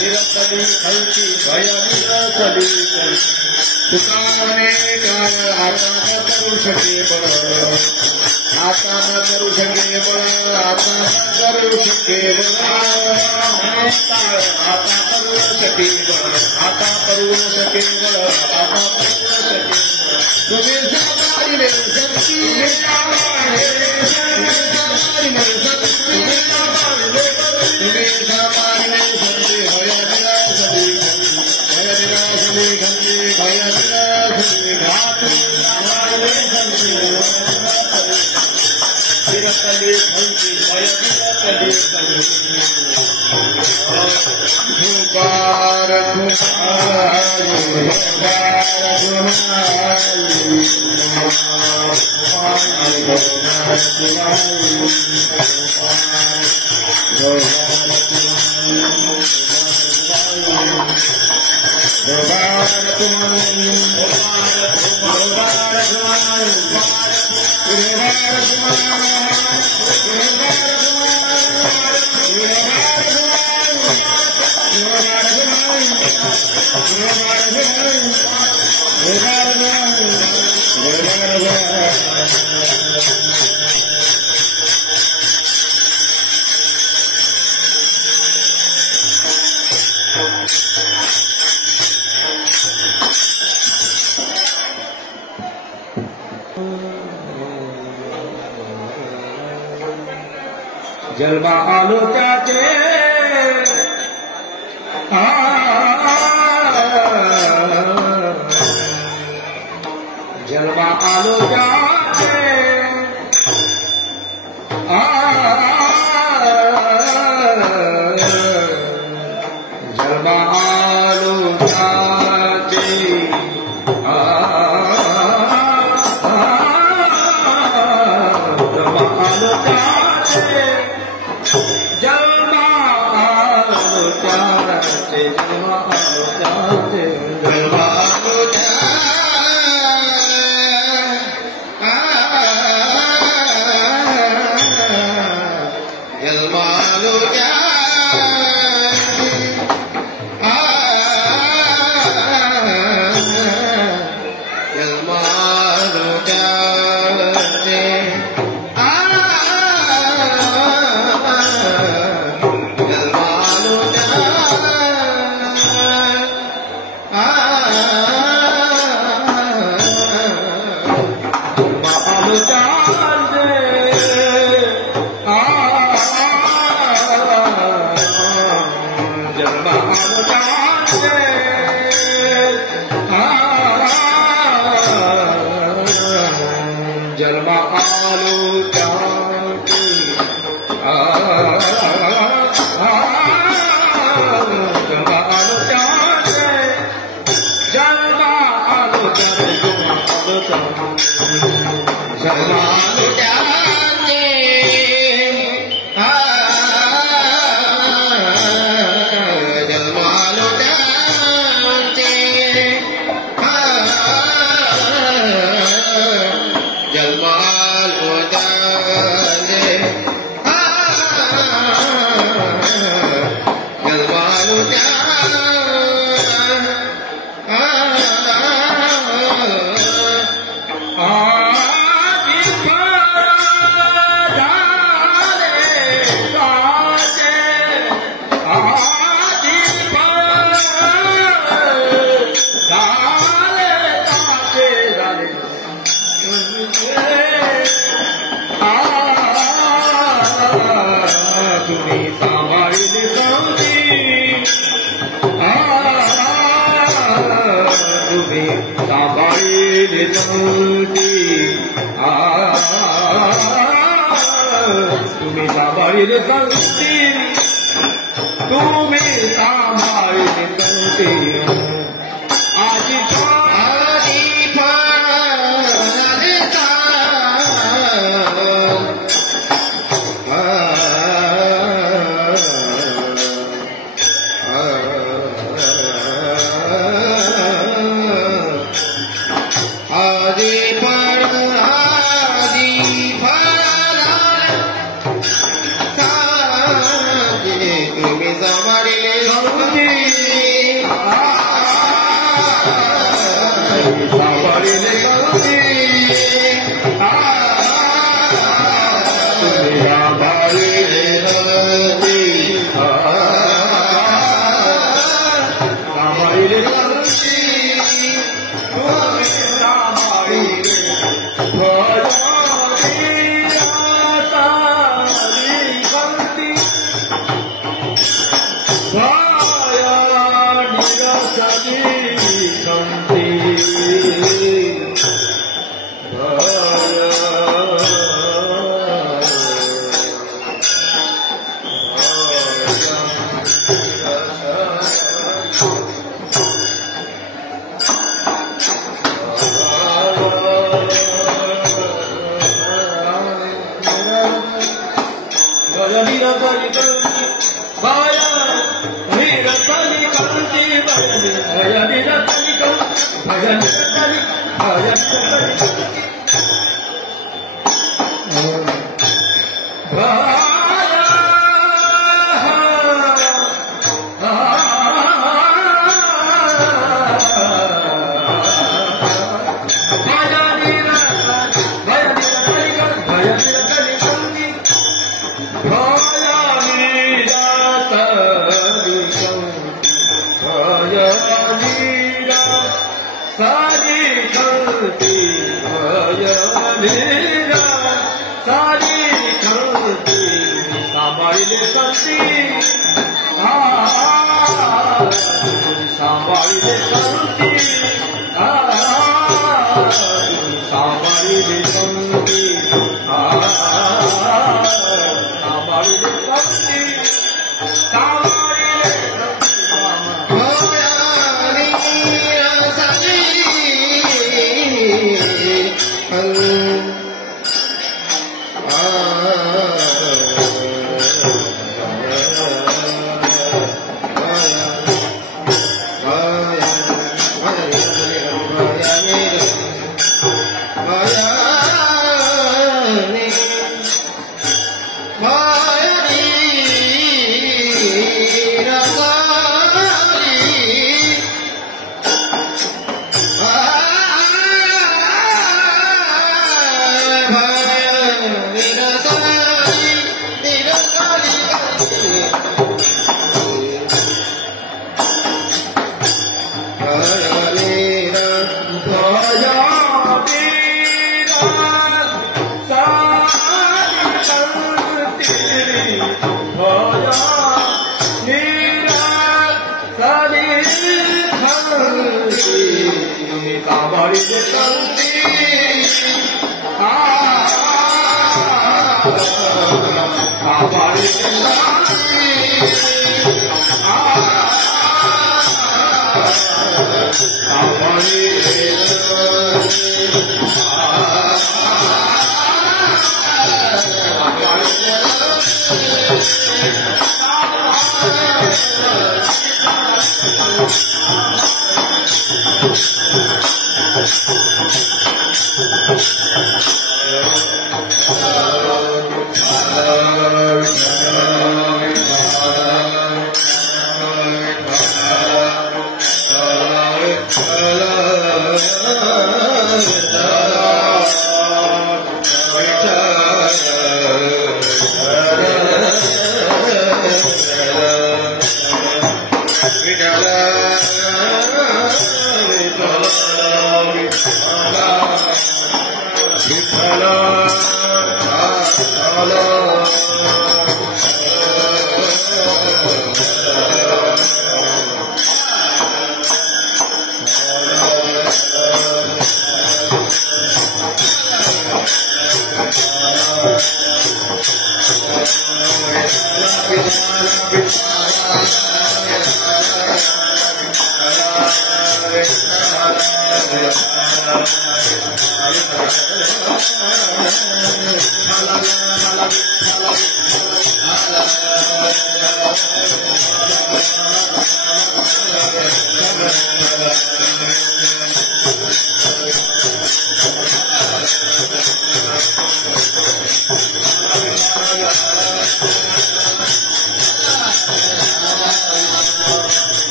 निरतली खलती भय निरतली तुकाने काय आता न करू शके बळ आता न करू शके बळ आता न करू शके बळ आता करू शके बळ आता करू शके बळ आता करू शके तुम्ही सामारी शक्ती जलवा आलो त्याचे जलवा आलो त्याचे जलवा आलो त्याचे जलवा आलो त्याचे तुम्ही सांभाळील संगती तुम्ही सांभाळील संगती आजी तुम्ही सांभाळील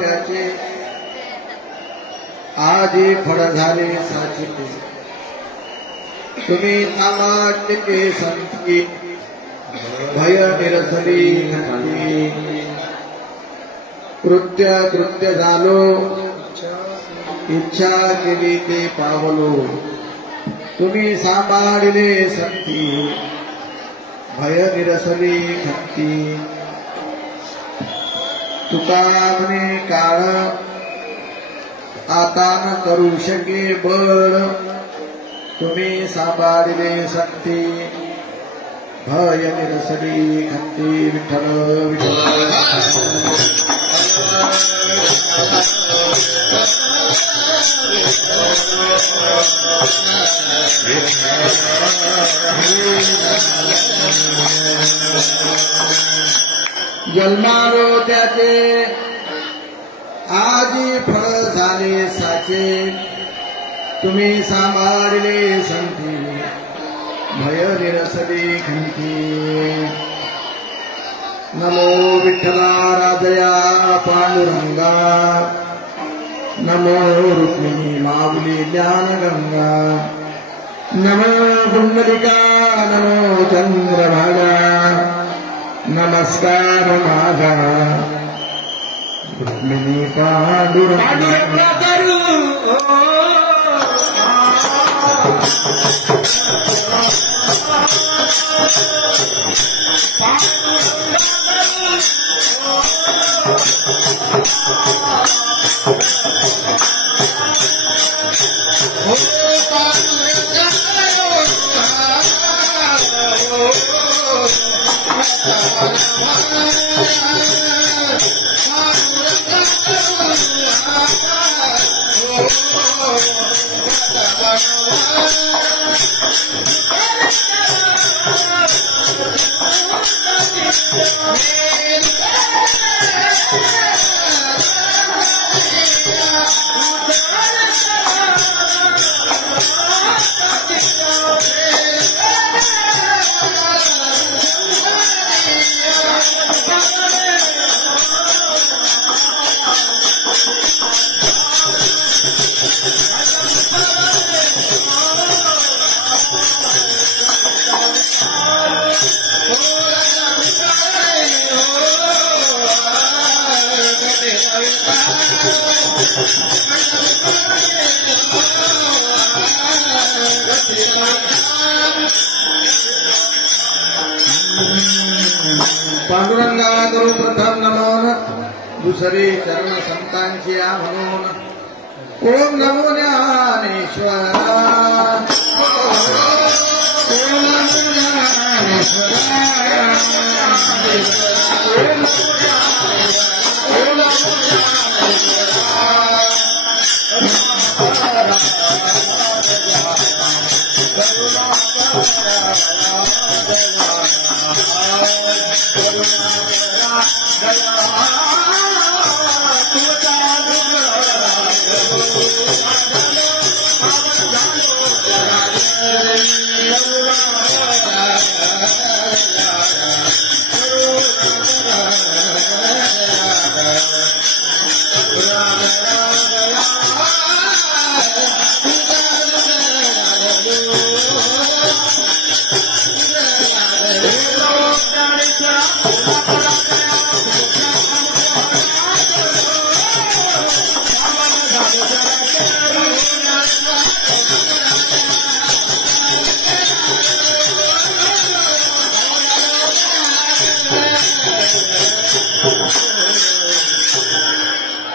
त्याचे आजी फळ झाले साचे तुम्ही नामाटे संती भय निरसली कृत्य कृत्य झालो इच्छा केली ते पावलो तुम्ही सांभाळले संती भय निरसली खंती तुका म्हणे काळ आता न करू शके बळ तुम्ही सांभाळले संती भय निरसली खंती विठ्ठल विठ्ठल जन्मारो त्याचे आजी फळ झाले साचे तुम्ही सांभाळले संती भय निरसली खंती नमो विठ्ठला राजया पांडुरंगा नमो रुक्मिणी माऊली ज्ञानगंगा नमो पुंडलिका नमो चंद्रभागा नमस्कार माझा रुक्मिणी पांडुरंगा पांडुरंगा करू प्रथम नमोन दुसरे चरण संतांची म्हणून ओम नमो ज्ञानेश्वरा ओम नमो ज्ञानेश्वरा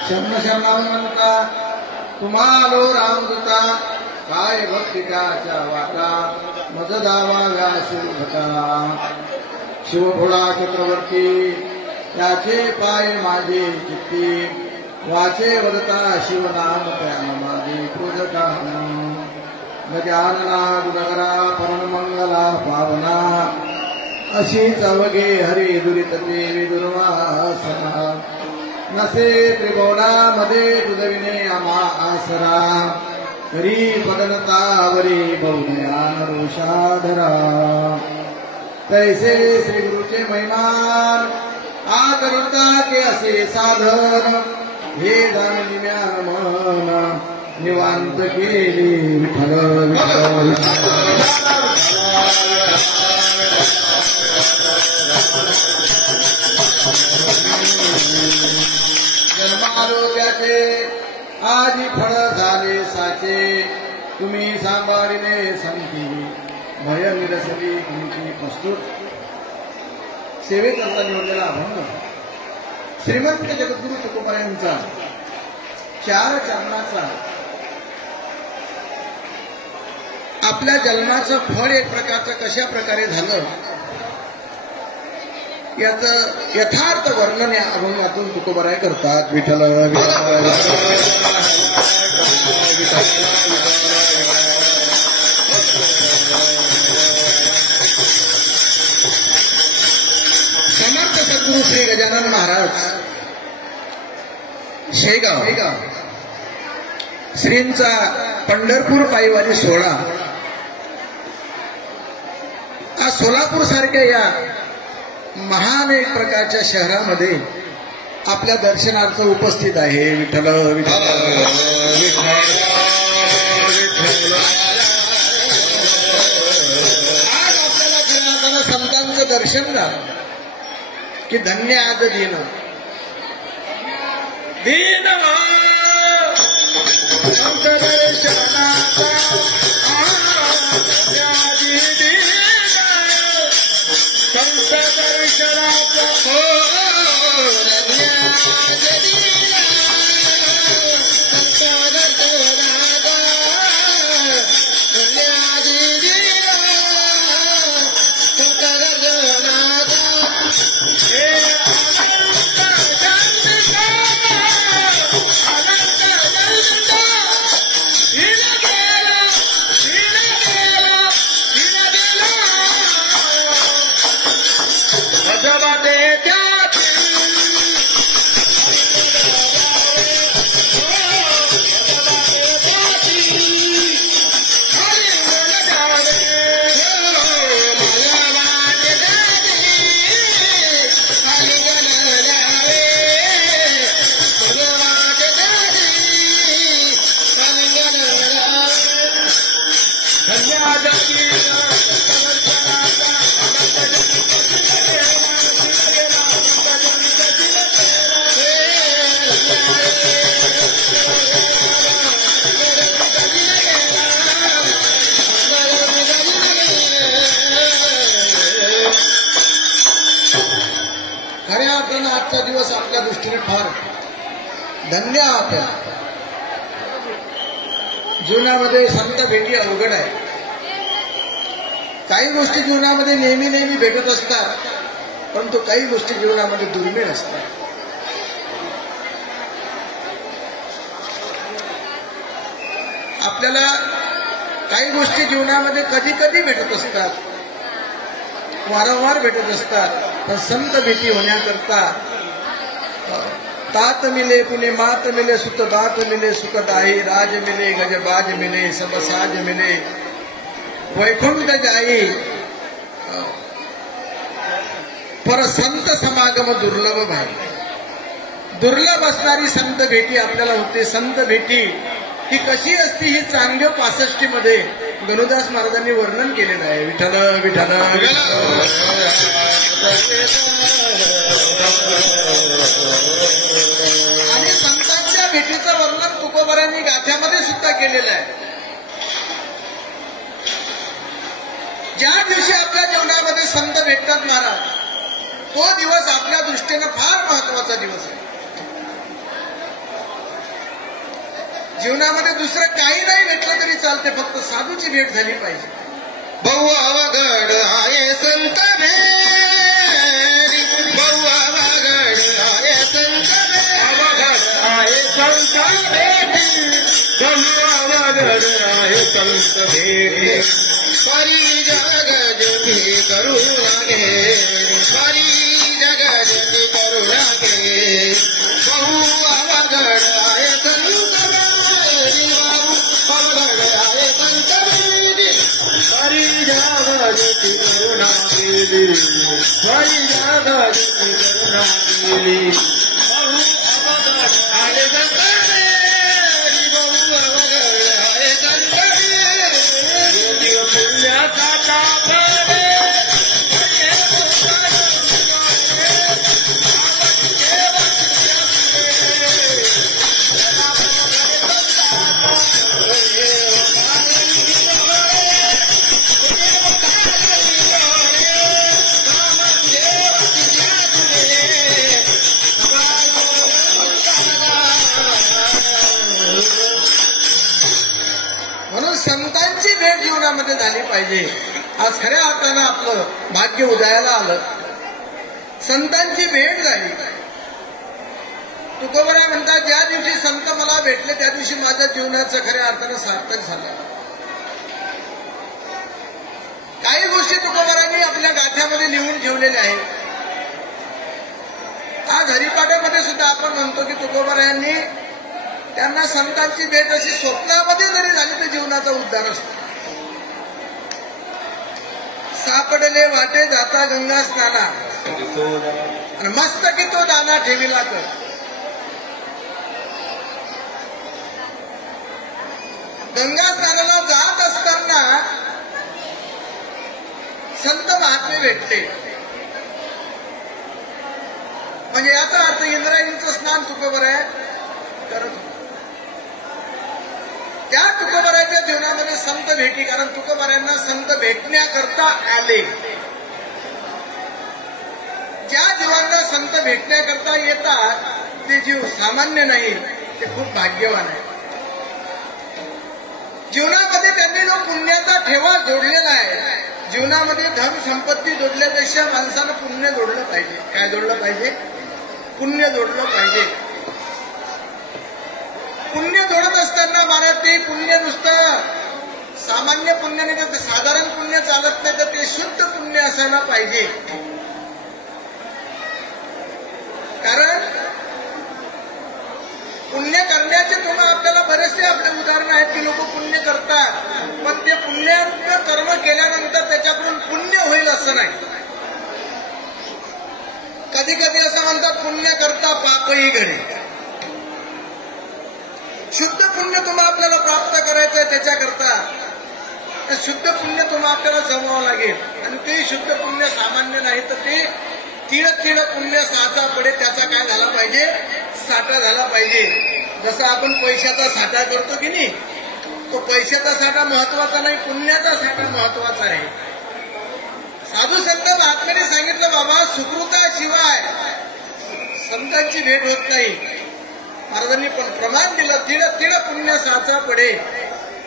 शरण शरणावंता तुम्हालो रामदूता काय भक्तिकाच्या वाटा मज दावा व्यासी भटा शिवभोळा चक्रवर्ती याचे पाय माझे चित्ती वाचे वदता शिवनाम त्या माझे पूजका गजानना गुणकरा परमंगला पावना अशी चवगे हरी दुरितते विदुर्वासना नसे त्रिभुवनामध्ये तुझविने आम्हा आसरा करी पदनतावरी बहुज्ञान रोषाधरा तैसे श्री गुरुचे महिमान आकरिता के असे साधन हे जाणून ज्ञान मन निवांत केली विठ्ठल जन्मालो त्याचे आधी फळ झाले साचे तुम्ही सांभाळिले संती भय निरसली तुमची प्रस्तुत सेवेकरता निवडलेला अभंग श्रीमंत जगद्गुरु तुकोबारायांचा 4 चरणाचा आपल्या जन्माचं फळ एक प्रकारचं कशा प्रकारे झालं याचं यथार्थ वर्णन या अभंगातून तुकोबाराय करतात. विठ्ठल समर्थ सद्गुरु श्री गजानन महाराज शेगाव श्रींचा पंढरपूर पायीवारी सोहळा हा सोलापूर सारख्या या महान एक प्रकारच्या शहरामध्ये आपल्या दर्शनार्थ उपस्थित आहे. विठ्ठल विठ्ठल आज आपल्याला खऱ्या अर्थानं संतांचं दर्शन झालं की धन्य आज दिन दिन संत दर्शनाचा संत दर्शनाचा आजचा दिवस आपल्या दृष्टीने फार धन्य आहात. जीवनामध्ये संत भेटी अवघड आहे. काही गोष्टी जीवनामध्ये नेहमी भेटत असतात, परंतु काही गोष्टी जीवनामध्ये दुर्मिळ असतात. आपल्याला काही गोष्टी जीवनामध्ये कधी भेटत असतात, वारंवार भेटत असतात, पण संत भेटी होण्याकरता तात मिले पुणे मात मिले सुत दात मिले सुखदाई राज मिले गजबाज मिले सब साज मिले वैकुंठ जाई पर संत समागम दुर्लभ भाई. दुर्लभ असणारी संत भेटी आपल्याला होते. संत भेटी ही कशी असती ही चांगदेव 65 मध्ये गणुदास महाराजांनी वर्णन केलेलं आहे. विठ्ठल विठ्ठल आणि संतांच्या भेटीचं वर्णन तुकोबारांनी गाथ्यामध्ये सुद्धा केलेलं आहे. ज्या दिवशी आपल्या जीवनामध्ये संत भेटतात महाराज, तो दिवस आपल्या दृष्टीनं फार महत्वाचा दिवस आहे. जीवनामध्ये दुसरं काही नाही भेटलं तरी चालते, फक्त साधूची भेट झाली पाहिजे. बहु अवघड आहे संत भेटी, बहु अवघड आहे संत भेटी, बहु अवघड आहे संत भेटी. परी जग जनी करुणा घे, परी जग जनी करुणा घे. बहु अवघड आहे संत भेटी, अवघड आहे संत भेटी. परी जग जनी करुणा केली, परी जग जनी करुणा केली. बहु अवघड आहे संत भेटी, बहु अवघड आहे संत भेटी. पुण्याचा कापडे म्हणून संतांची भेट जीवनामध्ये झाली पाहिजे. आज खऱ्या अर्थानं आपलं भाग्य उदयाला आलं, संतांची भेट झाली. तुकोबराय म्हणतात, ज्या दिवशी संत मला भेटले त्या दिवशी माझ्या जीवनाचं खऱ्या अर्थानं सार्थक झालं. काही गोष्टी तुकोबरायांनी आपल्या गाथ्यामध्ये लिहून ठेवलेल्या आहेत. आज हरिपाठामध्ये सुद्धा आपण म्हणतो की तुकोबरायांनी त्यांना संतांची भेट अशी स्वप्नामध्ये जरी झाली तर जीवनाचा उद्धार असतो. सापडले वाटे जाता गंगा स्नाना, आणि मस्तकी तो दाना ठेविला तर. गंगा स्नानाला जात असताना संत महात्मे भेटले. म्हणजे याचा अर्थ इंद्रायणीचं स्नान तुकोबराय करत होते. त्या तुकोबरायाच्या जीवनामध्ये संत भेटी, कारण तुकोबरायांना संत भेटण्याकरता आले. ज्या जीवांना संत भेटण्याकरता येतात ते जीव सामान्य नाही, ते खूप भाग्यवान आहे. जीवनामध्ये त्यांनी जो पुण्याचा ठेवा जोडलेला आहे, जीवनामध्ये धन संपत्ती जोडल्यापेक्षा माणसानं पुण्य जोडलं पाहिजे. काय जोडलं पाहिजे? पुण्य जोडलं पाहिजे. पुण्य जोडत असताना महाराज ते पुण्य नुसतं सामान्य पुण्य नाही, तर साधारण पुण्य चालत नाही, तर ते शुद्ध पुण्य असायला पाहिजे. कारण पुण्य करण्याचे तुम्हाला आपल्याला बरेचसे आपले उदाहरण आहेत की लोक पुण्य करतात, पण ते पुण्य कर्म केल्यानंतर त्याच्याकडून पुण्य होईल असं नाही. कधी कधी असं म्हणतात पुण्य करता पापही घडे. शुद्ध पुण्य तुम्हाला आपल्याला प्राप्त करायचं आहे, त्याच्याकरता शुद्ध पुण्य तुम्हाला आपल्याला जमावं लागेल. आणि ते शुद्ध पुण्य सामान्य नाही, तर ते तिळ तिळ पुण्य साचा पडे, त्याचा काय झाला पाहिजे? साठा झाला पाहिजे. जसं आपण पैशाचा साठा करतो की नाही, तो पैशाचा साठा महत्वाचा नाही, पुण्याचा साठा महत्वाचा आहे. साधू संत महात्म्याने सांगितलं, बाबा सुकृताशिवाय संतांची भेट होत नाही. महाराजांनी पण प्रमाण दिलं, तिळ तिळ पुण्य साचा पडे.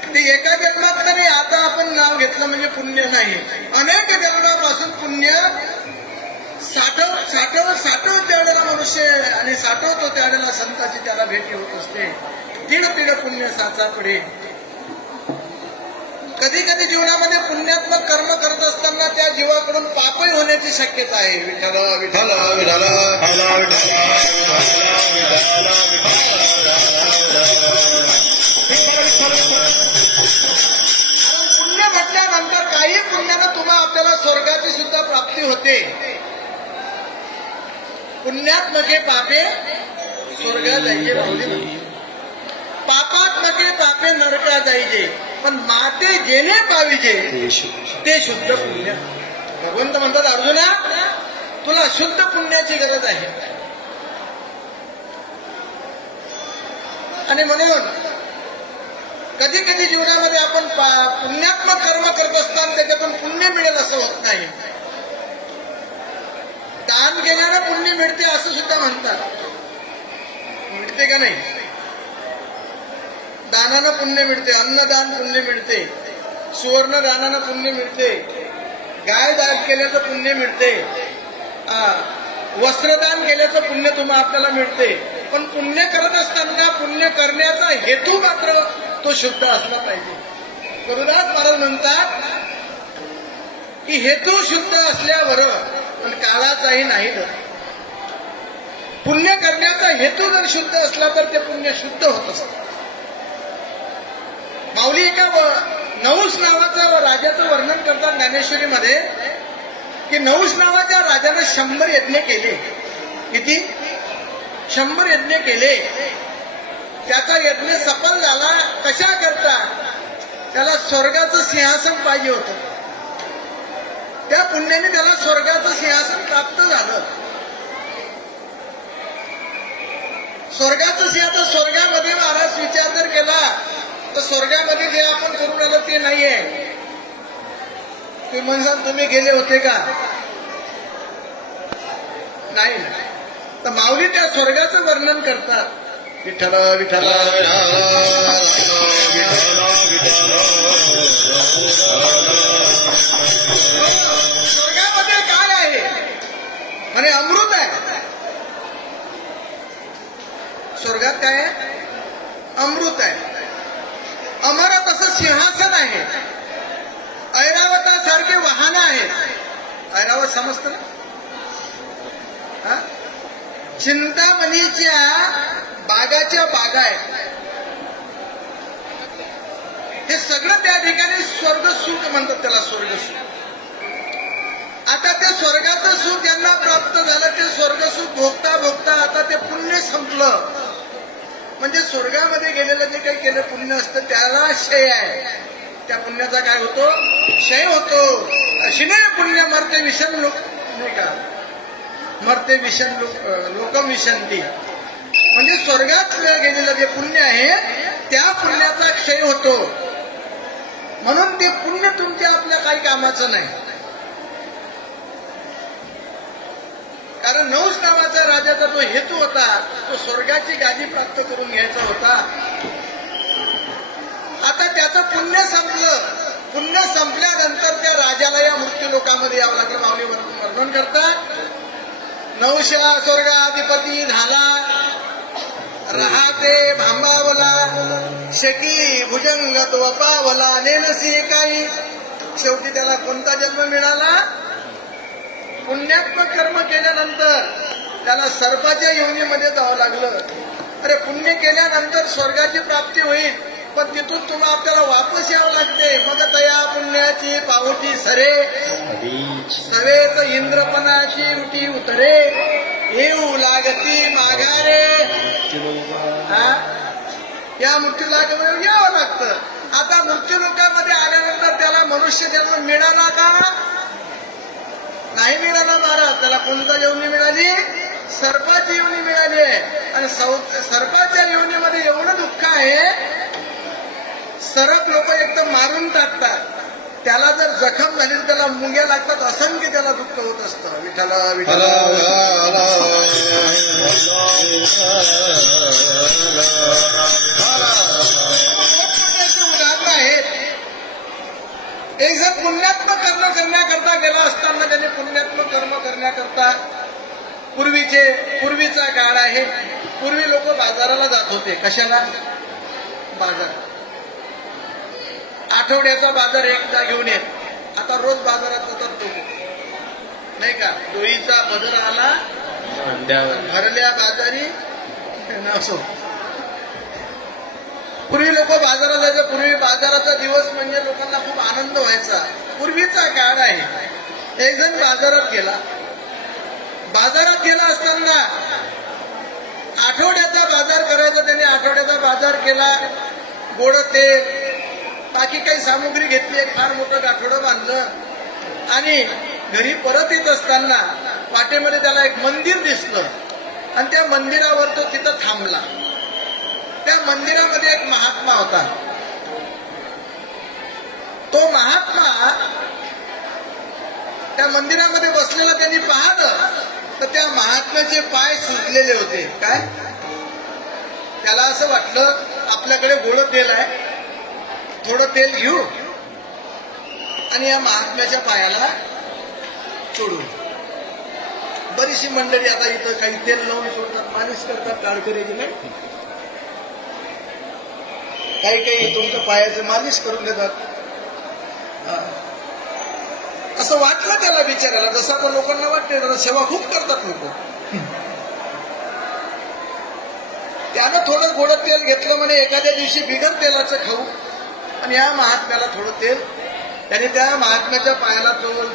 ते एका जन्मात नाही, आता आपण नाव घेतलं म्हणजे पुण्य नाही, अनेक जन्मापासून पुण्य साठवत त्यावेळेला मनुष्य आणि साठवतो त्यावेळेला संताची त्याला भेटी होत असते. तिळ तिळ पुण्य साचा पडे. कधी कधी जीवनामध्ये पुण्यात्मक कर्म करत असताना त्या जीवाकडून पापही होण्याची शक्यता आहे. विठ्ठल विठ्ठल विठ्ठल पुण्य म्हटल्यानंतर काही पुण्यानं तुम्हाला आपल्याला स्वर्गाची सुद्धा प्राप्ती होते. पुण्यात्मके पापे स्वर्गा जायचे, पापात्मके पापे नरका जायचे, पण माते जेणे पाविजे ते शुद्ध पुण्य. भगवंत म्हणतात, अर्जुना तुला शुद्ध पुण्याची गरज आहे. आणि म्हणून कधी कधी जीवनामध्ये आपण पुण्यात्मक कर्म करत असताना त्याच्यातून पुण्य मिळेल असं होत नाही. दान केल्यानं पुण्य मिळते असं सुद्धा म्हणतात. मिळते का नाही? दानानं पुण्य मिळते, अन्नदान पुण्य मिळते, सुवर्ण दानानं पुण्य मिळते, गाय दान केल्याचं पुण्य मिळते, वस्त्रदान केल्याचं पुण्य तुम्हाला आपल्याला मिळते. पण पुण्य करत असताना पुण्य करण्याचा हेतू मात्र तो शुद्ध असला पाहिजे. गुरुदास महाराज म्हणतात की हेतू शुद्ध असल्यावर पण काळाचाही नाही. पुण्य करण्याचा हेतू जर शुद्ध असला तर ते पुण्य शुद्ध होत असतं. माऊली एका नहुष नावाचं राजाचं वर्णन करतात ज्ञानेश्वरीमध्ये की नहुष नावाच्या राजाने 100 यज्ञ केले. किती? 100 यज्ञ केले. त्याचा यज्ञ सफल झाला. कशा करता? त्याला स्वर्गाचं सिंहासन पाहिजे होतं. त्या पुण्याने त्याला स्वर्गाचं सिंहासन प्राप्त झालं. स्वर्गाचं सिंहासन स्वर्गामध्ये महाराज विचार जर केला तर स्वर्गामध्ये जे आपण करून आलो ते नाहीये. तुम्ही म्हणसाल तुम्ही गेले होते का? नाही. तर माऊली त्या स्वर्गाचं वर्णन करतात. विठ्ठल विठ्ठल स्वर्गामध्ये काय आहे? म्हणे अमृत आहे. स्वर्गात काय आहे? अमृत आहे. अमर तसं सिंहासन आहे. ऐरावतासारखे वाहनं आहेत. ऐरावत समजतं ना? चिंतामणीच्या बागाच्या बागा आहेत. हे सगळं त्या ठिकाणी स्वर्गसुख म्हणतात. त्याला स्वर्गसुख. आता त्या स्वर्गाचं सुख ज्यांना प्राप्त झालं ते स्वर्गसुख भोगता भोगता आता ते पुण्य संपलं. म्हणजे स्वर्गामध्ये गेलेलं जे काही केलं पुण्य असतं त्याला क्षय आहे. त्या पुण्याचा काय होतो? क्षय होतो. अशिने पुण्य मरते विषम लोक नाही का? मरते विषम लोकम विशंती. म्हणजे स्वर्गात गेलेलं जे पुण्य आहे त्या पुण्याचा क्षय होतो. म्हणून ते पुण्य तुमच्या आपल्या काही कामाचं नाही. कारण नहुष नावाचा राजाचा जो हेतू होता तो स्वर्गाची गादी प्राप्त करून घ्यायचा होता. आता त्याचं पुण्य संपलं. पुण्य संपल्यानंतर त्या राजाला या मृत्यू लोकामध्ये यावं लागलं. माऊली वर्णन करतात. नहुषा स्वर्गाधिपती झाला. राहते भांबावला शकी भुजंग तो अपावला नेनसी काही. शेवटी त्याला कोणता जन्म मिळाला? पुण्यात्मक कर्म केल्यानंतर त्याला सर्पाच्या योनीमध्ये जावं लागलं. अरे पुण्य केल्यानंतर स्वर्गाची प्राप्ती होईल पण तिथून तुम्हाला आपल्याला वापस यावं लागते. मग तया पुण्याची पावटी सरे सवेच इंद्रपणाची उटी उतरे येऊ लागती माघारे. या मृत्यू लागल्यावर यावं लागतं. आता मृत्यू लोकांमध्ये आल्यानंतर त्याला मनुष्य जन्म मिळाला का? नाही मिळाला महाराज. त्याला कोणता योनी मिळाली? सर्पाची योनी मिळाली आहे. आणि सर्पाच्या योनीमध्ये एवढं दुःख आहे सर्प लोक एकदम मारून टाकतात. त्याला जर जखम झाली तर त्याला मुंग्या लागतात. असंख्य त्याला दुःख होत असतं. विठ्ठल विठ्ठल उदाहरण आहेत. एक जण पुण्यात्मक कर्म करण्याकरता गेला असताना त्याने पुण्यात्मक कर्म करण्याकरता पूर्वीचा काळ आहे. पूर्वी लोक बाजाराला जात होते. कशाला? बाजार. आठवड्याचा बाजार एकदा घेऊन येत. आता रोज बाजारात जातात लोक नाही का? डोईचा बदर आला भरल्या बाजारी नसो. पूर्वी लोक बाजारात जायचं. पूर्वी बाजाराचा दिवस म्हणजे लोकांना खूप आनंद व्हायचा. पूर्वीचा काळ आहे. एक जण बाजारात गेला. बाजारात गेला असताना आठवड्याचा बाजार करायचा. त्याने आठवड्याचा बाजार केला. गोड तेल बाकी काही सामुग्री घेतली. एक फार मोठं गाठोडं बांधलं आणि घरी परत येत असताना वाटेमध्ये त्याला एक मंदिर दिसलं आणि त्या मंदिरावर तो तिथं थांबला. त्या मंदिरामध्ये एक महात्मा होता. मंदिरामध्ये बसलेला त्यांनी पाहिलं तर त्या महात्म्याचे पाय सुजलेले होते. काय त्याला असं वाटलं आपल्याकडे गोड तेल आहे, थोडं तेल घेऊ आणि या महात्म्याच्या पायाला चोडू. बरीचशी मंडळी आता इथं काही तेल लावून सोडतात, मालिश करतात टाळकरीची नाही, काही तुमच्या पायाचं मालिश करून देतात. असं वाटलं त्याला बिचारायला, जसं आपण लोकांना वाटते तसं सेवा खूप करतात लोक. त्यानं थोडं गोड तेल घेतलं म्हणे एखाद्या दिवशी बिगर तेलाचं खाऊ, आणि या महात्म्याला थोडं तेल, त्याने त्या महात्म्याच्या पायाला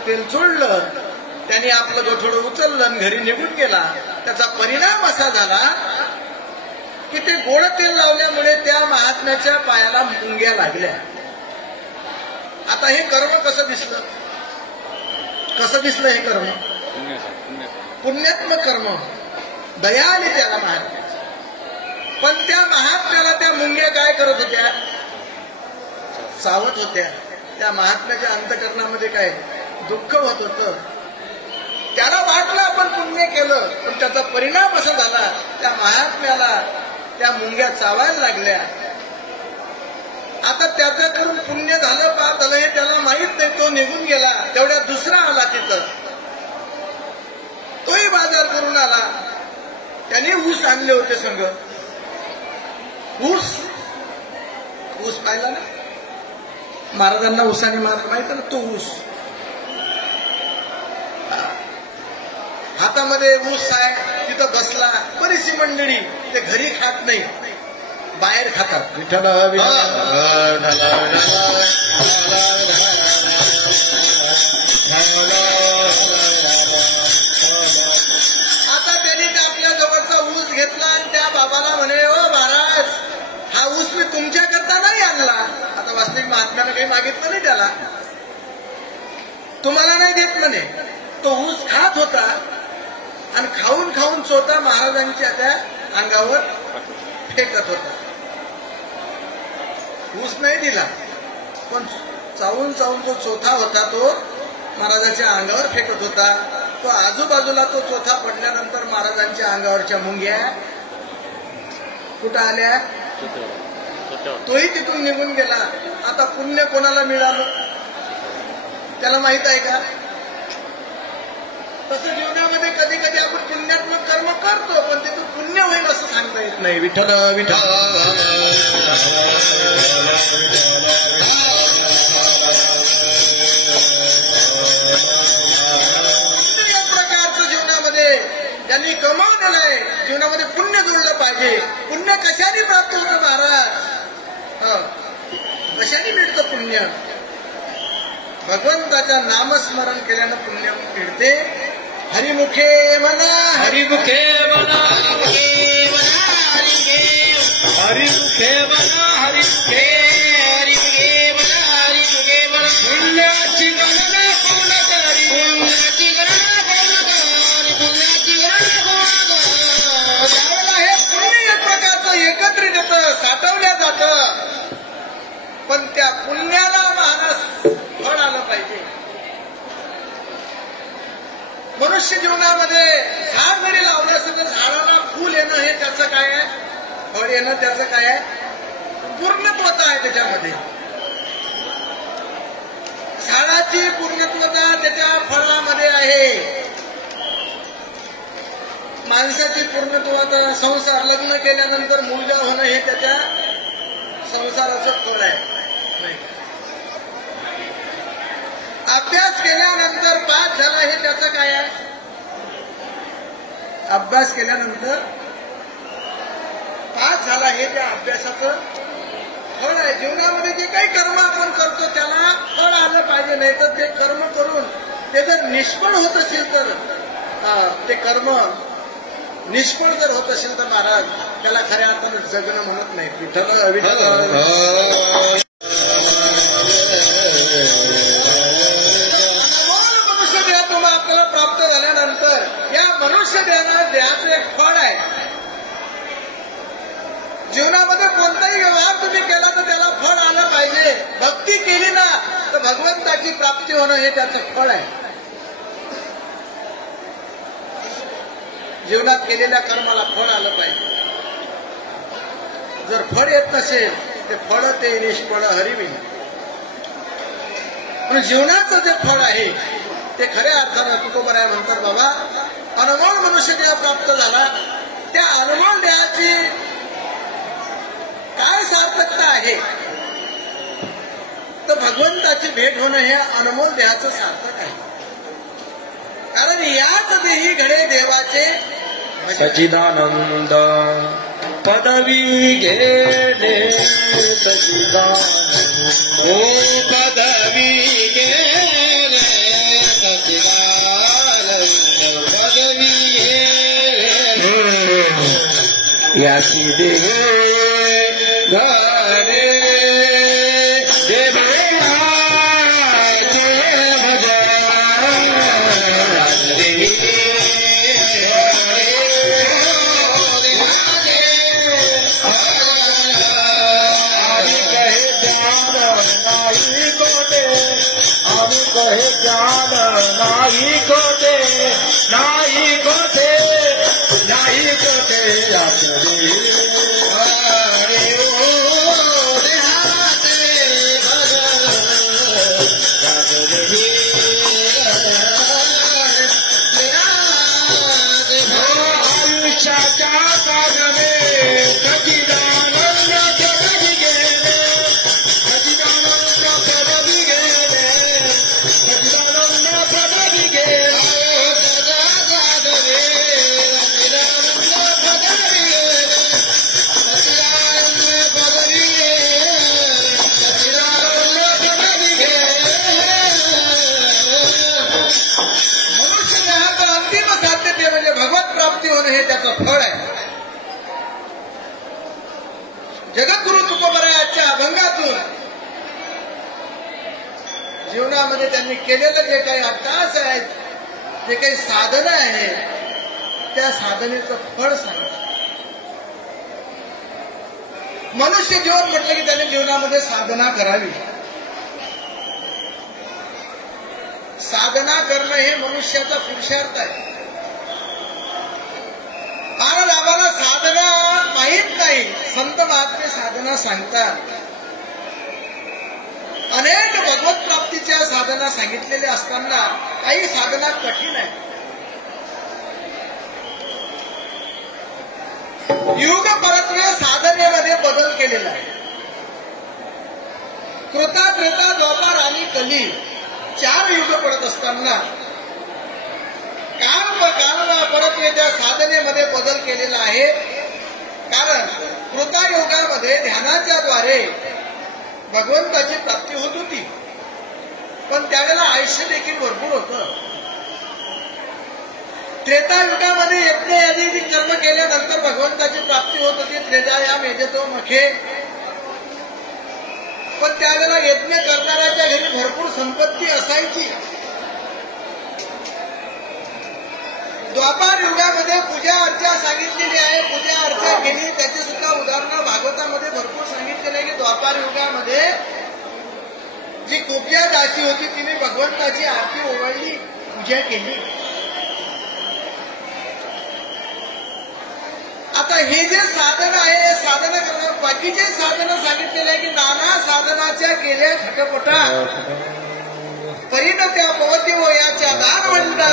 तेल चोळलं, त्याने आपलं थोडं उचललं आणि घरी निघून गेला. त्याचा परिणाम असा झाला की ते गोड तेल लावल्यामुळे त्या महात्म्याच्या पायाला मुंग्या लागल्या. आता हे कर्म कसं दिसलं, कसं दिसलं हे कर्म? पुण्यात्मक कर्म, दया आली त्याला महात्म्याची. पण त्या महात्म्याला त्या मुंग्या काय करत होत्या? चावत होत्या. त्या महात्म्याच्या अंतःकरणामध्ये काय दुःख होत होतं. त्याला वाटलं आपण पुण्य केलं, पण त्याचा परिणाम असा झाला त्या महात्म्याला त्या मुंग्या चावायला लागल्या. आता त्याच्याकडून पुण्य झालं पाप झालं हे त्याला माहित नाही, तो निघून गेला. तेवढ्या दुसरा आला तिथं, तोही बाजार करून आला. त्याने ऊस आणले होते संग. ऊस पाहिला ना महाराजांना, ऊसाने मार माहित ना, तो ऊस हातामध्ये ऊस आहे, तिथं बसला. बरीचशी मंडळी ते घरी खात नाही, बाहेर खातात. विठ्ठल आता त्यांनी आपल्या जवळचा ऊस घेतला आणि त्या बाबाला म्हणे, ओ महाराज, हा ऊस मी तुमच्या करता नाही आणला. आता वास्तविक महात्म्यानं काही मागितलं नाही त्याला, तुम्हाला नाही देत म्हणे. तो ऊस खात होता आणि खाऊन खाऊन चोथा महाराजांच्या त्या अंगावर फेकत होता. ऊस नाही दिला, पण चावून चावून जो चोथा होता तो महाराजांच्या अंगावर फेकत होता. तो आजूबाजूला तो चोथा पडल्यानंतर महाराजांच्या अंगावरच्या मुंग्या कुठं आल्या? तोही तिथून निघून गेला. आता पुण्य कोणाला मिळालं त्याला माहित आहे का? तसं जीवनामध्ये कधी कधी आपण पुण्यात्मक कर्म करतो, पण तिथून पुण्य होईल असं सांगता येत नाही. विठ्ठल विठ्ठल. या प्रकारचं जीवनामध्ये ज्यांनी कमावलेलं आहे, जीवनामध्ये पुण्य जोडलं पाहिजे. पुण्य कशाने प्राप्त होतं महाराज? कशाने मिळतं पुण्य? भगवंताच्या नामस्मरण केल्यानं पुण्य मिळते. हरिमुखे म्हणा, हरिमुखे म्हणा, हरिमुखे म्हणा, हरिमुखे म्हणा, हरिमुखे, हरिमुखे म्हणा, हरिमुखे म्हणा. पुण्याची गणना कोण करी, पुण्याची गणना कोण करी, पुण्याची गणना कोण करी. त्यावेळेला हे पुण्य एक प्रकारचं एकत्रित येतं, साठवल्या जातं. पण त्या पुण्याला महाराज फळ आलं पाहिजे. मनुष्य जीवनामध्ये झाड जरी लावलं असेल तर झाडाला फूल येणं हे त्याचं काय आहे? फळ येणं त्याचं काय आहे? पूर्णत्वता आहे त्याच्यामध्ये. झाडाची पूर्णत्वता त्याच्या फळामध्ये आहे. माणसाची पूर्णत्वता संसार, लग्न केल्यानंतर मुलगा होणं हे त्याच्या संसाराचं फळ आहे. अभ्यास केल्यानंतर पास झाला हे त्याचं काय आहे? अभ्यास केल्यानंतर पास झाला हे त्या अभ्यासाचं फळ आहे. जीवनामध्ये जे काही कर्म आपण करतो त्याला फळ आलं पाहिजे, नाही तर ते कर्म करून ते जर निष्फळ होत असेल तर ते कर्म निष्फळ जर होत असेल तर महाराज त्याला खऱ्या अर्थानं जगणं म्हणत नाही. विठ्ठल विठ्ठल. आपल्याला प्राप्त झाल्यानंतर या मनुष्य देहाचं एक फळ आहे. जीवनामध्ये कोणताही व्यवहार तुम्ही केला तर त्याला फळ आलं पाहिजे. भक्ती केली ना तर भगवंताची प्राप्ती होणं हे त्याचं फळ आहे. जीवनात केलेल्या कर्माला फळ आलं पाहिजे. जर फळ येत नसेल ते फळ ते निष्फळ हरिविना. पण जीवनाचं जे फळ आहे ते खऱ्या अर्थानं तुकोबराय म्हणतात बाबा अनमोल मनुष्य देह प्राप्त झाला. त्या अनमोल देहाची काय सार्थकता आहे तर भगवंताची भेट होणं हे अनमोल देहाचं सार्थक आहे. कारण याच देही घडे देवाचे सच्चिदानंद पदवी घेणे. सच्चिदानंद ओ पदवी घेणे. सच्चिदानंद पदवी घेणे. याची देह घडे नाही कोते नाही कोते नाही कोते आयुष्याच्या कागदे हे त्याचं फळ आहे. जगद्गुरु तुकोबरायाच्या अभंगातून जीवनामध्ये त्यांनी केलेलं जे काही अभ्यास आहे जे काही साधनं आहे त्या साधनेचं फळ सांगतात. मनुष्य जीवन म्हटलं की त्याने जीवनामध्ये साधना करावी. साधना करणं हे मनुष्याचा पुरुषार्थ आहे. कारण आम्हाला साधना माहीत नाही. संत महात्मे साधना सांगतात. अनेक भगवत प्राप्तीच्या साधना सांगितलेल्या असताना काही साधना कठीण आहे. युग परत्वे साधनेमध्ये बदल केलेला आहे. कृता त्रेता द्वापार आणि कली 4 युग पडत असताना काल परत्वेच्या साधनेमध्ये बदल केलेला आहे. कारण कृतायुगामध्ये ध्यानाच्या द्वारे भगवंताची प्राप्ती होत होती. पण त्यावेळेला आयुष्य देखील भरपूर होतं. त्रेतायुगामध्ये यज्ञ आदी कर्म केल्यानंतर भगवंताची प्राप्ती होत होती. त्रेतायाम यजतो मखे. पण त्यावेळेला यज्ञ करणाऱ्याच्या घरी भरपूर संपत्ती असायची. द्वापार युगामध्ये पूजा अर्चा सांगितलेली आहे. पूजा अर्चा केली त्याची सुद्धा उदाहरणं भागवतामध्ये भरपूर सांगितलेली आहे की द्वापार युगामध्ये जी कुब्जा दासी होती तिने भगवंताची आरती ओवाळली, पूजा केली. आता हे जे साधन आहे साधन करणं बाकीचे साधनं सांगितलेले आहे की नाना साधनाच्या केल्या खटपटा परिणत्या पवती व याच्या दान म्हणता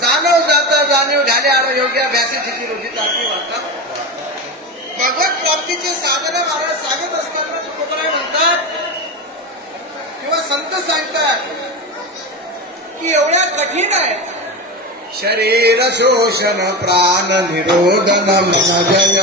जाणव जाता जाणीव झाल्या योग्य अभ्यासी स्थिती रोजी ताकी वाटतात. भगवत प्राप्तीचे साधनं महाराज सांगत असताना तुकोबराय म्हणतात किंवा संत सांगतात की एवढ्या कठीण आहे. शरीर शोषण प्राण निरोधन मन जय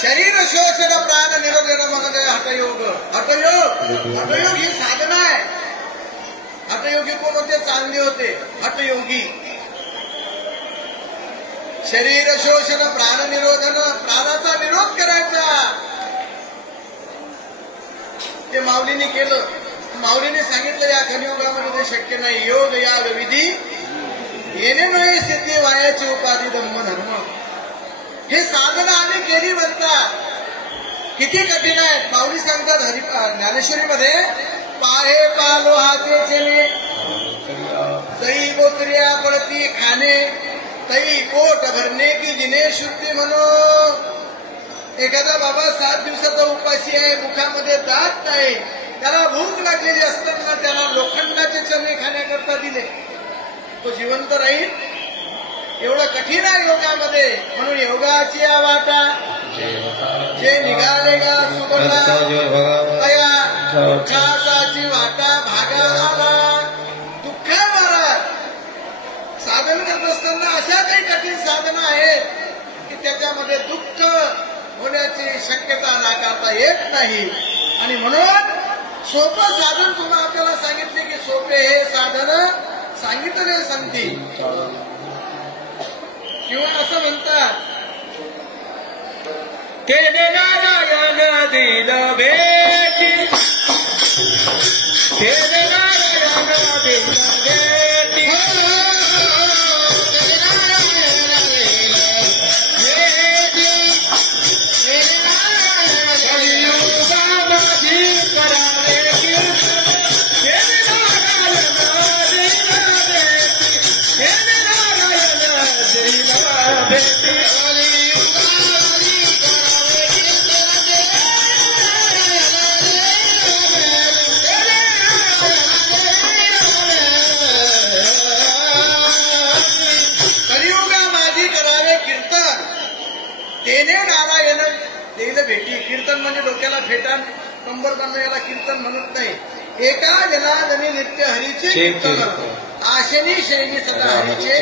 शरीर शोषण प्राण निरोधन मग हठयोग. हठयोग ही साधना आहे. हठयोगी कोण होते? चांगले होते हठयोगी. शरीर शोषण प्राण निरोधन, प्राणाचा निरोध करायचा ते माऊलीने केलं. माऊलीने सांगितलं या कलियुगामध्ये ते शक्य नाही. योग याग विधी येणे मिळे सिद्धी वायाची उपाधी धम्म धर्म. हे साधना आम्ही केली म्हणतात. किती कठीण आहे. माऊली सांगतात ज्ञानेश्वरीमध्ये, पाहे पालो हाते चले तई बोत्रिया पडती खाणे, तई पोट भरणे की जिने शुद्धी म्हणो. एखादा बाबा 7 दिवसाचा उपाशी आहे, मुखामध्ये दात नाही, त्याला भूक लागलेली असताना त्याला लोखंडाचे चणे खाण्याकरता दिले, तो जिवंत राहील? एवढं कठीण आहे योगामध्ये. म्हणून योगाची वाटा जे निघाले गा सुबटा अया दुःखाची वाटा भागा आला. दुःख मारा. साधन करत असताना अशा काही कठीण साधना आहेत की त्याच्यामध्ये दुःख होण्याची शक्यता नाकारता येत नाही. आणि म्हणून सोपं साधन तुम्हाला आपल्याला सांगितले की सोपे हे साधन सांगितले संती. किंवा असं म्हणतात, केले नारायण दिल भेटी, केले नारायण दिल भेटी, भेटी. कीर्तन म्हणजे डोक्याला फेटा कंबर बांधणं, याला कीर्तन म्हणत नाही. एका जनार्दनी नित्य हरीचे कीर्तन, आशनी शैली सदा हरीचे.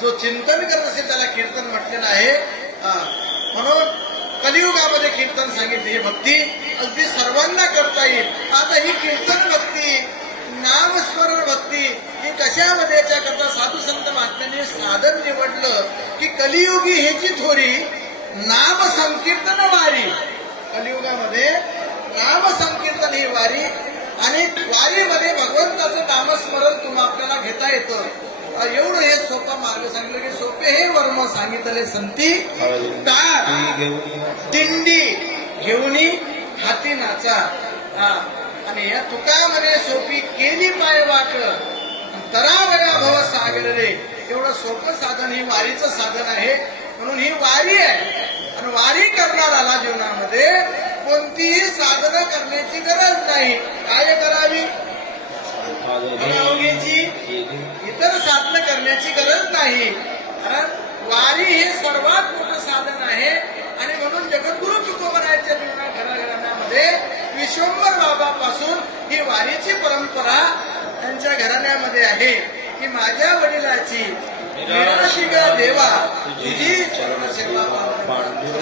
जो चिंतन करत असेल त्याला कीर्तन म्हटलेलं आहे. म्हणून कलियुगामध्ये कीर्तन सांगितले. ही भक्ती अगदी सर्वांना करता येईल. आता ही कीर्तन भक्ती, नामस्मरण भक्ती ही कशामध्ये याच्याकरता साधू संत महात्म्यांनी साधन निवडलं की कलियुगी ह्याची थोरी नाम संकीर्तन वारी. कलियुगामध्ये नाम संकीर्तन ही वारी. आणि वारीमध्ये भगवंताचं नामस्मरण तुम्हाला आपल्याला घेता येतं. एवढं हे सोपा मार्ग सांगितलं की सोपे हे वर्म सांगितले संती. दिंडी घेऊनी हाती नाचा. आणि या तुकामध्ये सोपी केली पाय वाट, तरावया भव सागर रे. एवढं सोपं साधन हे वारीचं साधन आहे. म्हणून ही वारी आहे. आणि वारी करणाऱ्याला जीवनामध्ये कोणतीही साधनं करण्याची गरज नाही. काय करावी? अवघेची इतर साधनं करण्याची गरज नाही. कारण वारी हे सर्वात मोठं साधन आहे. आणि म्हणून जगद्गुरु तुकोबरायांच्या जीवनात घराघराण्यामध्ये विश्वंभर बाबापासून ही वारीची परंपरा त्यांच्या घराण्यामध्ये आहे की माझ्या वडिलाची देवा तुझी चरणसेवा.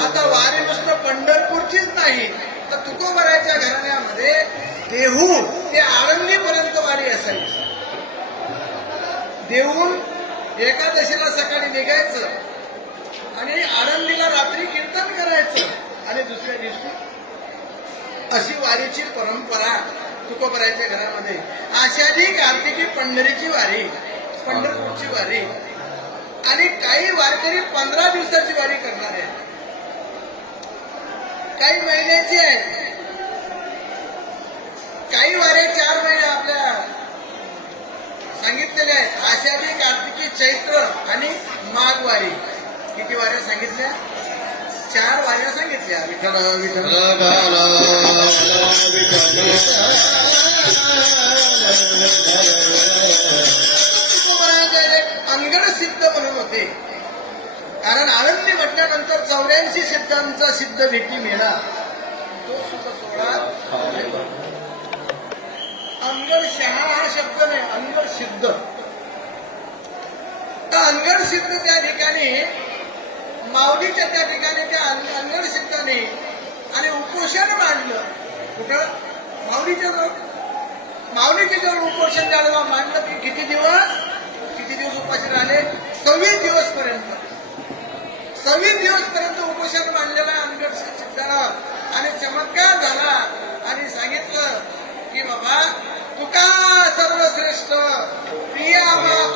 आता वारी नुसतं पंढरपूरचीच नाही तर तुकोबराच्या घराण्यामध्ये देहू ते आळंदीपर्यंत वारी असायची. देहून एकादशीला सकाळी निघायचं आणि आळंदीला रात्री कीर्तन करायचं आणि दुसऱ्या दिवशी. अशी वारीची परंपरा तुकोबराच्या घरामध्ये. आषाढी कार्तिकी पंढरीची वारी, पंढरपूरची वारी. आणि काही वारकरी 15 दिवसाची वारी करणार आहे, काही महिन्याची आहे, काही वारे 4 महिने आपल्या सांगितलेल्या आहेत. आषाढी कार्तिकी चैत्र आणि माघ वारी. किती वाऱ्या सांगितल्या? 4 वाऱ्या सांगितल्या. विठ्ठल विठ्ठल म्हटल्यानंतर 84 सिद्धांचा सिद्ध भेटी मेळा तो सुद्धा सोहळा. अनगढ शहा हा शब्द नाही, अनगढ सिद्ध. तर अनगढ सिद्ध त्या ठिकाणी माऊलीच्या त्या ठिकाणी त्या अनगढ सिद्धाने आणि उपोषण मांडलं. कुठं? माऊलीच्या जवळ. माऊलीच्या जवळ उपोषण ज्यावेळेला मांडलं की किती दिवस उपाशी राहिले? 26 दिवस पर्यंत. 26 दिवस पर्यंत उपोषण मांडलेलं अनगढ सिद्धानं आणि चमत्कार झाला आणि सांगितलं की बाबा तुका सर्वश्रेष्ठ प्रिया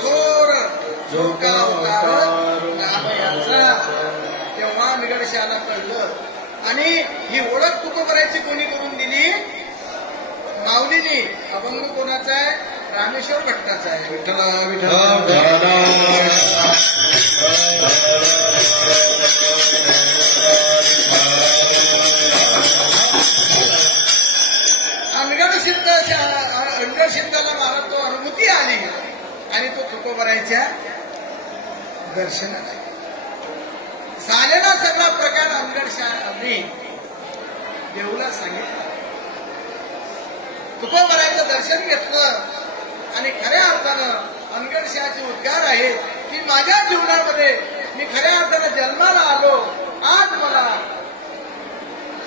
थोर जो का नामयाचा. तेव्हा अनगढशाला कळलं आणि ही ओळख तुकोबराची कोणी करून दिली? माऊलीनी. अभंग कोणाचा आहे? रामेश्वर भट्टाचा आहे. विठ्ठल अनगढ सिद्धाला मला तो अनुभूती आली आणि तो तुकोबराच्या दर्शनाला झालेला सगळा प्रकार अनगढशाही देऊला सांगितला. तुकोबराचं दर्शन घेतलं आणि खऱ्या अर्थानं अनगढशाचे उद्गार आहेत की माझ्या जीवनामध्ये मी खऱ्या अर्थानं जन्माला आलो. आज मला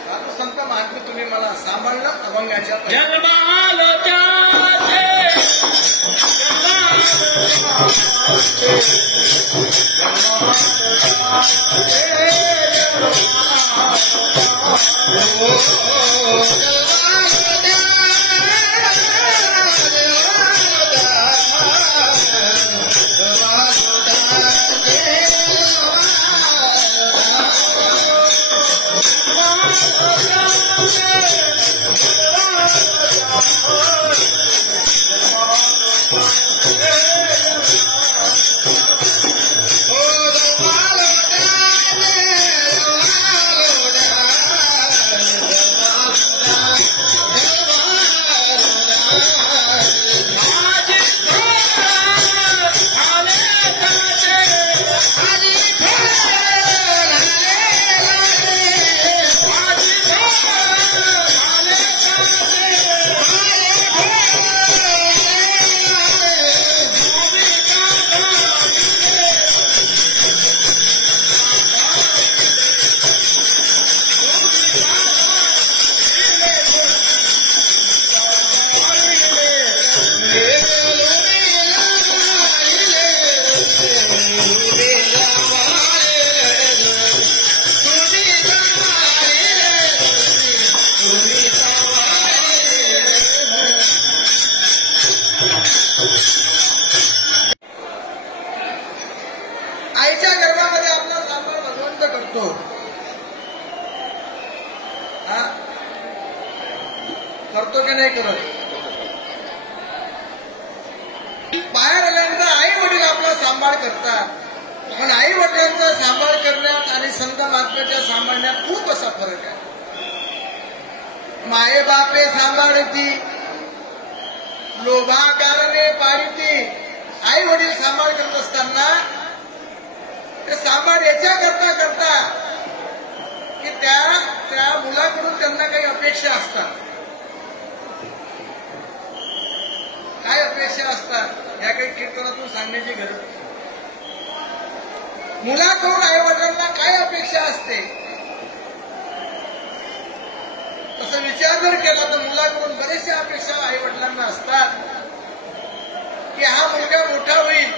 साधू संत महात्मे तुम्ही मला सांभाळलं. अभंगाच्या आईच्या गर्भामध्ये आपला सांभाळ भगवंत करतो. करतो की नाही करत? बाहेर आल्यानंतर आई वडील आपला सांभाळ करतात. पण आई वडिलांचा सांभाळ करण्यात आणि संत महात्म्याच्या सांभाळण्यात खूप असा फरक आहे. माये बापे सांभाळती, लोभा कारणे पाळती. आई वडील सांभाळ करत असताना ते सांभाळ याच्या करता की त्या मुलाकडून त्यांना काही अपेक्षा असतात. काय अपेक्षा असतात या काही कीर्तनातून सांगण्याची गरज. मुलाकडून आई वडिलांना काय अपेक्षा असते तसं विचार जर केला तर मुलाकडून बरेचशा अपेक्षा आई वडिलांना असतात की हा मुलगा मोठा होईल,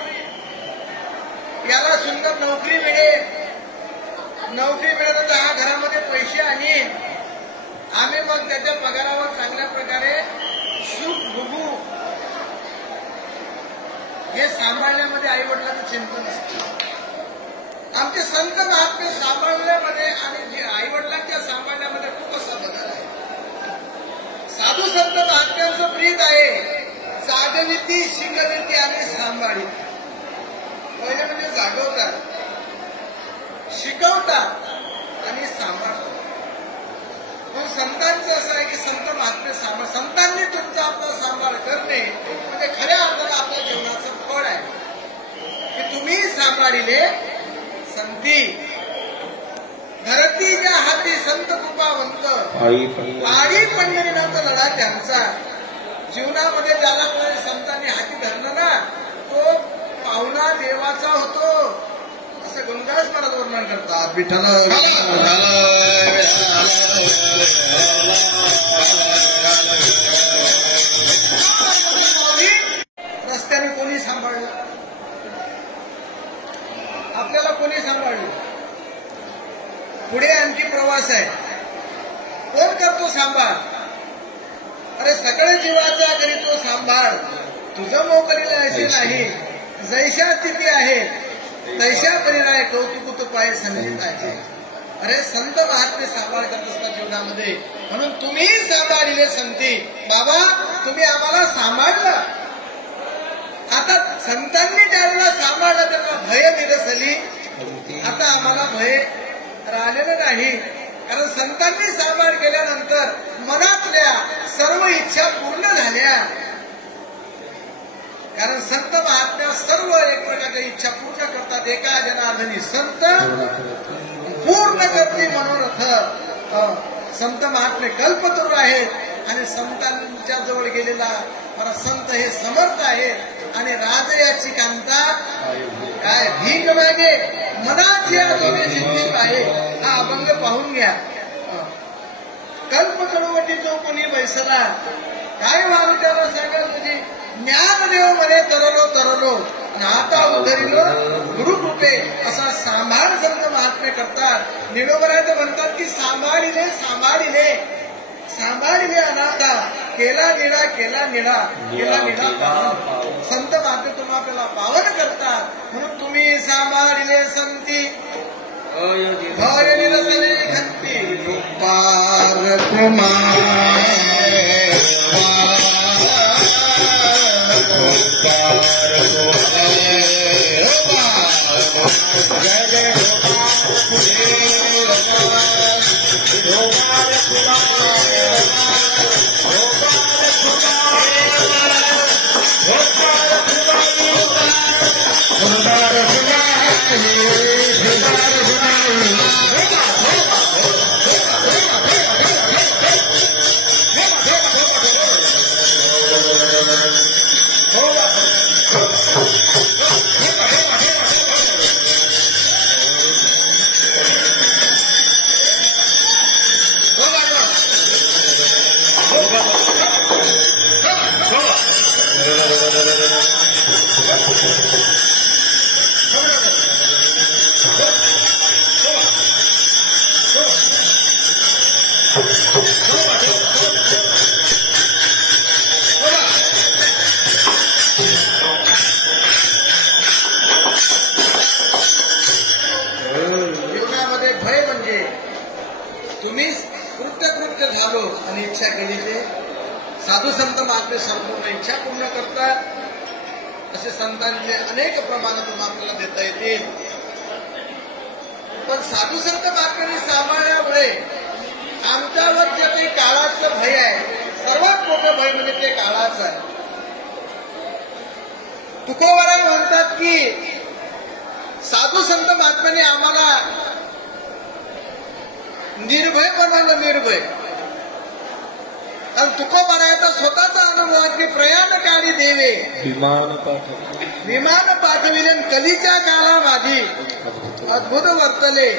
याला सुंदर नोकरी मिळेल, नोकरी मिळाल्यानंतर हा घरामध्ये पैसे आणीन, आम्ही मग त्याच्या पगारावर चांगल्या प्रकारे सुख भोगू. हे सांभाळण्यामध्ये आई वडिलांचं चिंतन असतं. आमचे संत महात्मे सांभाळण्यामध्ये आणि आई वडिलांच्या सांभाळण्यामध्ये खूप असा बदल आहे. साधू संत महात्म्यांचं प्रीत आहे जागविती, शिकविती आणि सांभाळी. पहिले म्हणजे जागवतात, शिकवतात आणि सांभाळतात. पण संतांचं असं आहे की संत महात्मे सांभाळ, संतांनी तुमचा आपला सांभाळ करणे म्हणजे खऱ्या अर्थानं आपल्या जीवनाचं फळ आहे की तुम्ही सांभाळिले संती धरतीच्या हाती संत कृपावंत आडी पंढरीनाथ लढा त्यांचा. जीवनामध्ये ज्याला कोणी संतांनी हाती धरलं ना तो पाहुणा देवाचा होतो असं गुरुदास महाराज वर्णन करतात. विठ्ठल रस्त्याने कोणी सांभाळलं, आपल्याला कोणी सांभाळलं, पुढे आणखी प्रवास आहे, कोण करतो सांभाळ? अरे सगळे जीवाचा करीतो सांभाळ, तुझं मोकरीला असे नाही, जैशा स्थिती आहे तैशा परिणाय कौतुक तो पाय संगीत आहे. अरे संत महात्मे सांभाळ करत असतात जीवनामध्ये, म्हणून तुम्ही सांभाळले संती. बाबा तुम्ही आम्हाला सांभाळलं. आता संतांनी ज्यावेळेला सांभाळलं त्यांना भय निरसली, आता आम्हाला भय राहिलेलं नाही. कारण संतांनी सांभाळ केल्यानंतर मनातल्या सर्व इच्छा पूर्ण झाल्या. कारण संत महात्म्या सर्व एक प्रकारच्या इच्छा पूर्ण करतात. एका जनार्दनी संत पूर्ण करते मनोरथ. संत महात्मे कल्पतरू आहेत आणि संतांच्या जवळ गेलेला मला संत हे समर्थ आहेत. आणि राजयाची कांता काय भीक मागे मनात या दोन्ही सिद्धी आहे. हा अभंग पाहून घ्या. कल्प कडवटी जो कोणी बैसला काय वारू त्याला सांगा तुझी ज्ञानदेव मध्ये तरलो तरलो आता उद्धरिलो गुरुकृपे असा सांभाळ संत महात्मे करतात. निरोबरात म्हणतात की सांभाळिले सांभाळिले सांभाळिले अनाथा केला निळा केला निळा केला निळा पावन. संत महात्मे तुम्ही आपल्याला पावन करतात म्हणून तुम्ही सांभाळिले संती भय निरसले खंती पार कुमार झालो आणि इच्छा केली ते साधू संत महात्मे संपूर्ण इच्छा पूर्ण करतात. असे संतांचे अनेक प्रमाण तुम्हाला आपल्याला देता येतील. पण साधू संत महात्म्यांनी सांभाळल्यामुळे आमच्यावर जे काही काळाचं भय आहे सर्वात मोठं भय म्हणजे ते काळाचं आहे. तुकोबाराय म्हणतात की साधू संत महात्म्यांनी आम्हाला निर्भय बनवलं. निर्भय कारण तुकोबारायचा स्वतःचा अनुभव आहे की प्रयाण काळी देवे विमान पाठविले कलीच्या काळामाधी अद्भुत वर्तले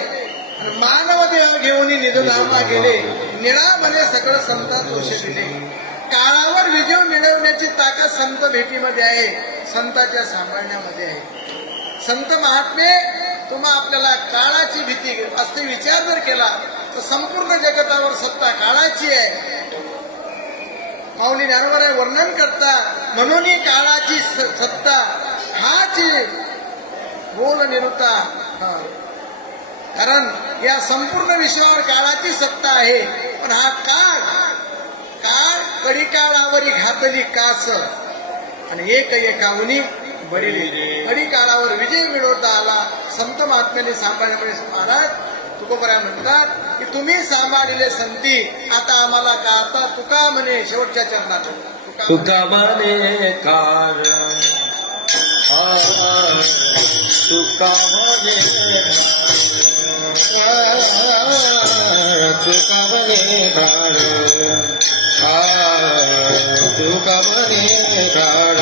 मानव देह घेऊन निधुधामा गेले निळा म्हणे सगळं संतात दोष दिले. काळावर विजय मिळवण्याची ताकद संत भेटीमध्ये आहे, संतांच्या सांभाळण्यामध्ये आहे. संत महात्मे तुम्हा आपल्याला काळाची भीती असते विचार जर केला तर संपूर्ण जगतावर सत्ता काळाची आहे. माऊली ज्ञानोबराय वर्णन करता म्हणून ही काळाची सत्ता हाची बोल निरुता. कारण या संपूर्ण विश्वावर काळाची सत्ता आहे. पण हा काळ कडी काळावरी घातली कास आणि एक एकावनी बडिले. कडी काळावर विजय मिळवता आला. संत महात्म्याने सांभाळल्यामुळे महाराज तुकोबाराय म्हणतात की तुम्ही सांभाळले संती आता आम्हाला का आता तुका म्हणे शेवटच्या चरणात तुका म्हणे कार तुका म्हणे तुका म्हणे काळ तुका म्हणे काळ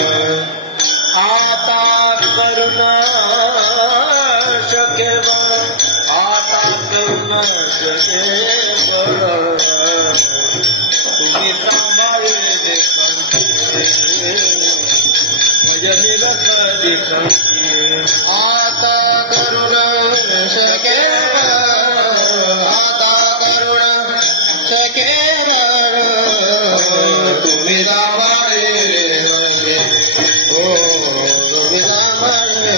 आता करुण शक्य आता करुण शक्य तुम्ही सांभाळले आता करुण शक्य आता करुण शक्य तुम्ही सांभाळले हो तुम्ही सांभाळले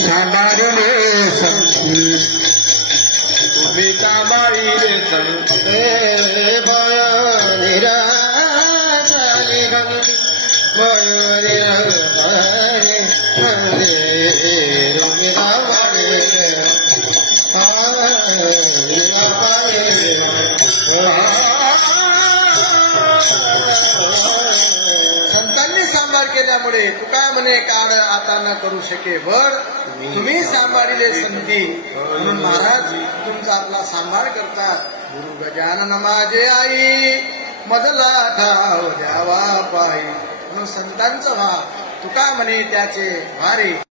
सांभाळले संती तुम्ही सांभाळले संते भय निराशाली गंगी भय निराशाली तुम्ही सांभाळले संतांनी सांभाळ केल्यामुळे तुका म्हणे काळ आता न करू शके वर तुम्ही सांभाळिले संती म्हणून महाराज तुमचा आपला सांभाळ करतात. गुरु गजानन माझे आई मधला ठाव द्यावा पायी म्हणून संतांचा व्हा तुका म्हणे त्याचे भारे.